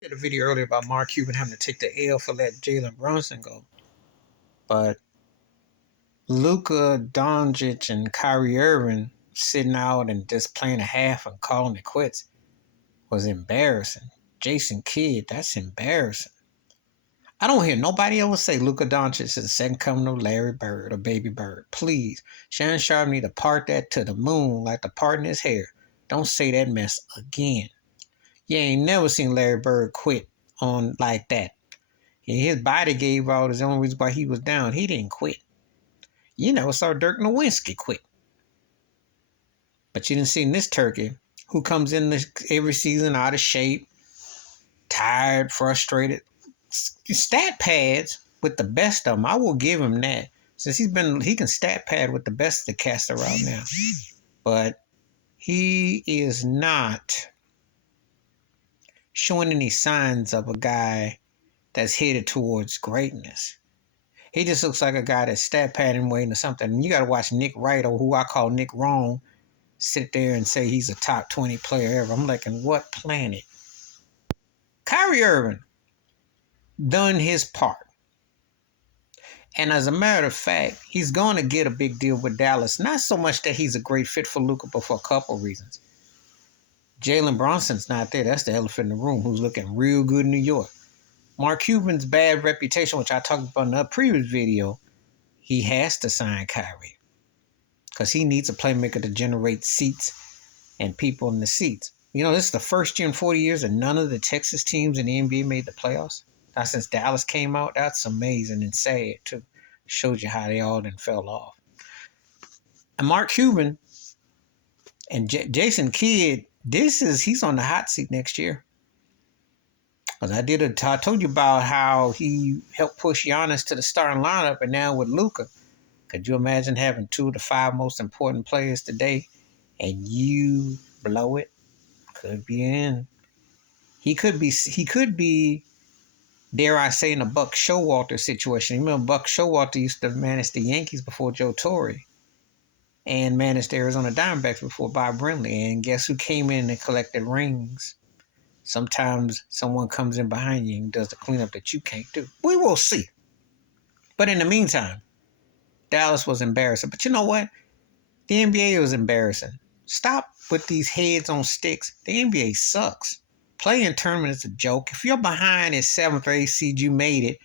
Did a video earlier about Mark Cuban having to take the L for letting Jalen Brunson go. But Luka Doncic and Kyrie Irving sitting out and just playing a half and calling it quits was embarrassing. Jason Kidd, that's embarrassing. I don't hear nobody ever say Luka Doncic is the second coming of Larry Bird or Baby Bird. Please, Shannon Sharp need to part that to the moon like the part in his hair. Don't say that mess again. You ain't never seen Larry Bird quit on like that. And his body gave out is the only reason why he was down. He didn't quit. You never saw Dirk Nowitzki quit. But you didn't see this turkey who comes in every season out of shape, tired, frustrated. Stat pads with the best of them. I will give him that. Since he can stat pad with the best of the cast around now. But he is not showing any signs of a guy that's headed towards greatness. He just looks like a guy that's stat padding waiting or something. And you got to watch Nick Wright, or who I call Nick Wrong, sit there and say he's a top 20 player ever. I'm like, in what planet? Kyrie Irving done his part. And as a matter of fact, he's going to get a big deal with Dallas. Not so much that he's a great fit for Luka, but for a couple of reasons. Jalen Brunson's not there. That's the elephant in the room, who's looking real good in New York. Mark Cuban's bad reputation, which I talked about in a previous video, he has to sign Kyrie because he needs a playmaker to generate seats and people in the seats. You know, this is the first year in 40 years that none of the Texas teams in the NBA made the playoffs. Now, since Dallas came out, that's amazing and sad, too. Shows you how they all then fell off. And Mark Cuban and Jason Kidd, he's on the hot seat next year. Because I told you about how he helped push Giannis to the starting lineup, and now with Luka. Could you imagine having two of the five most important players today and you blow it? Could be in. He could be, dare I say, in a Buck Showalter situation. You remember Buck Showalter used to manage the Yankees before Joe Torre and managed the Arizona Diamondbacks before Bob Brenly. And guess who came in and collected rings? Sometimes someone comes in behind you and does the cleanup that you can't do. We will see. But in the meantime, Dallas was embarrassing. But you know what? The NBA was embarrassing. Stop with these heads on sticks. The NBA sucks. Playing tournament is a joke. If you're behind in 7th or 8th seed, you made it,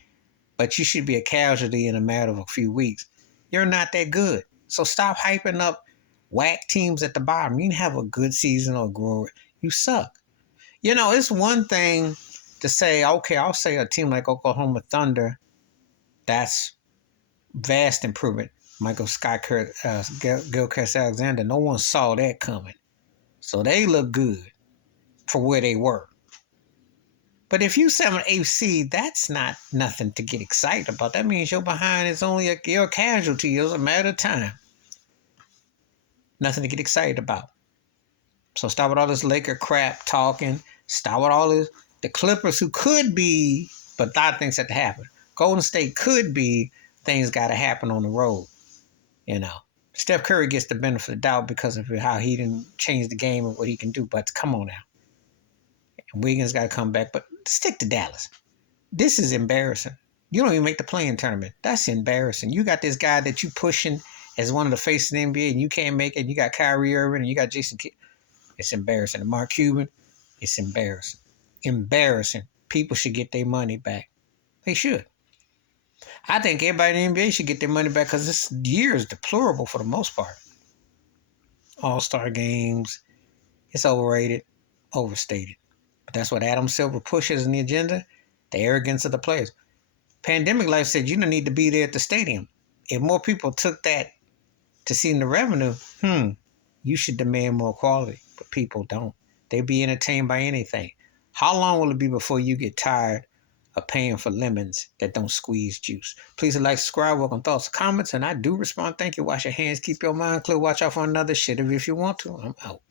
but you should be a casualty in a matter of a few weeks. You're not that good. So stop hyping up whack teams at the bottom. You can have a good season or grow it. You suck. You know, it's one thing to say, okay, I'll say a team like Oklahoma Thunder, that's vast improvement. Michael Scott, Gilchrist Alexander, no one saw that coming. So they look good for where they were. But if you 7th, 8th seed, that's not nothing to get excited about. That means you're behind is only your casualty. It's a matter of time. Nothing to get excited about. So stop with all this Laker crap talking. Stop with all this. The Clippers, who could be, but a lot of things have to happen. Golden State could be, things got to happen on the road. You know, Steph Curry gets the benefit of the doubt because of how he didn't change the game and what he can do. But come on now. And Wiggins got to come back. But stick to Dallas. This is embarrassing. You don't even make the play-in tournament. That's embarrassing. You got this guy that you pushing as one of the faces of the NBA and you can't make it. You got Kyrie Irving and you got Jason Kidd. It's embarrassing. And Mark Cuban, it's embarrassing. Embarrassing. People should get their money back. They should. I think everybody in the NBA should get their money back because this year is deplorable for the most part. All-star games, it's overrated, overstated. But that's what Adam Silver pushes in the agenda, the arrogance of the players. Pandemic Life said you don't need to be there at the stadium. If more people took that to see the revenue, you should demand more quality. But people don't. They be entertained by anything. How long will it be before you get tired of paying for lemons that don't squeeze juice? Please like, subscribe, welcome thoughts, comments, and I do respond. Thank you. Wash your hands, keep your mind clear, watch out for another shit if you want to. I'm out.